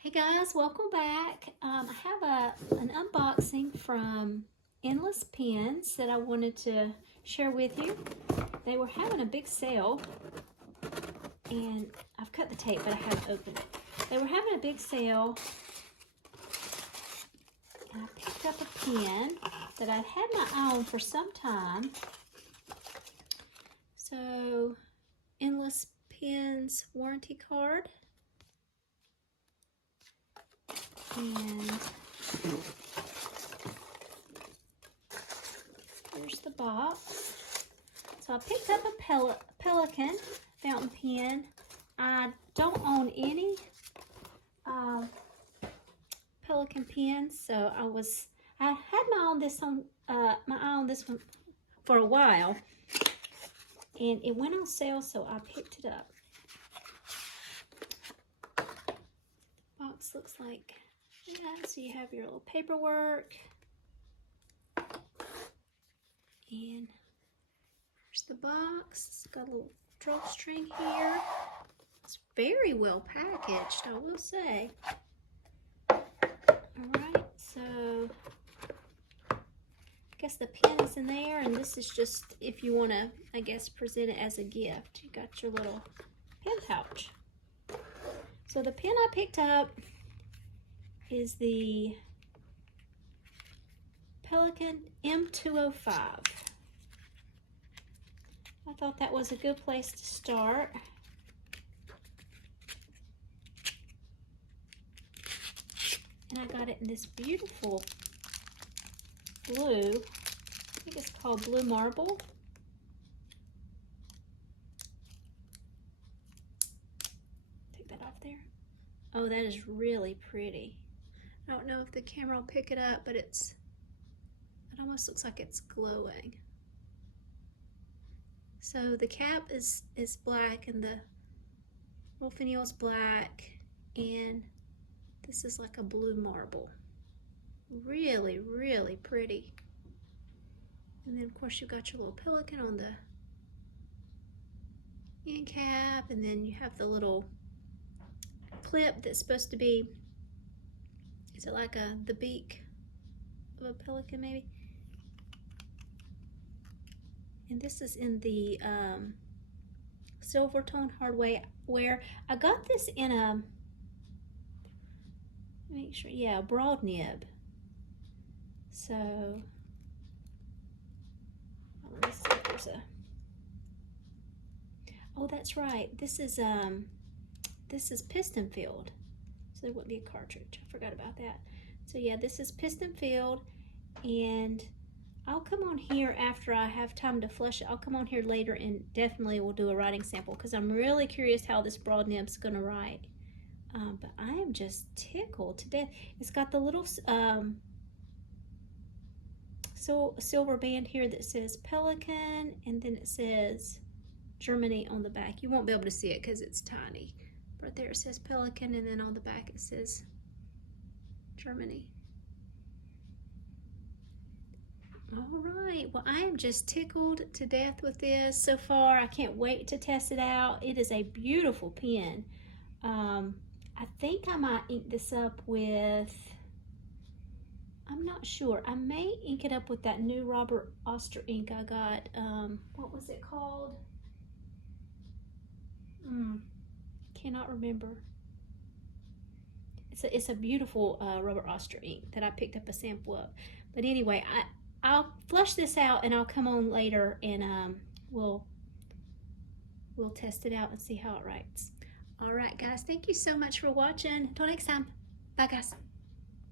Hey guys, welcome back. I have an unboxing from Endless Pens that I wanted to share with you. They were having a big sale, and I've cut the tape, but I haven't opened it. They were having a big sale, and I picked up a pen that I'd had my eye on for some time. So, Endless Pens warranty card. And here's the box. So I picked up a Pelikan fountain pen. I don't own any Pelikan pens, so I had my eye on this one for a while, and it went on sale, so I picked it up. Box looks like that. So you have your little paperwork, and here's the box. It's got a little drawstring here. It's very well packaged, I will say. Alright, so I guess the pen is in there, and this is just if you want to, I guess, present it as a gift. You got your little pen pouch. So the pen I picked up is the Pelikan M205. I thought that was a good place to start. And I got it in this beautiful blue. I think it's called Blue Marble. Take that off there. Oh, that is really pretty. I don't know if the camera will pick it up, but it almost looks like it's glowing. So the cap is black, and the little finial is black, and this is like a blue marble. Really, really pretty. And then of course you've got your little Pelikan on the end cap, and then you have the little clip that's supposed to be, is it like the beak of a pelican maybe? And this is in the silver tone hardware. I got this in a, make sure, yeah, a broad nib. So let me see if there's a, oh, that's right. This is piston filled, so there wouldn't be a cartridge. I forgot about that. So yeah, this is piston filled, and I'll come on here after I have time to flush it. I'll come on here later and definitely will do a writing sample, because I'm really curious how this broad nib's gonna write. But I am just tickled to death. It's got the little silver band here that says Pelikan, and then it says Germany on the back. You won't be able to see it because it's tiny. Right there it says Pelikan, and then on the back it says Germany. All right, well, I am just tickled to death with this so far. I can't wait to test it out. It is a beautiful pen. I think I might ink this up with, I'm not sure. I may ink it up with that new Robert Oster ink I got. What was it called? Cannot remember. It's a beautiful Robert Oster ink that I picked up a sample of. But anyway, I'll flush this out, and I'll come on later, and we'll test it out and see how it writes. All right, guys, thank you so much for watching. Until next time, bye, guys.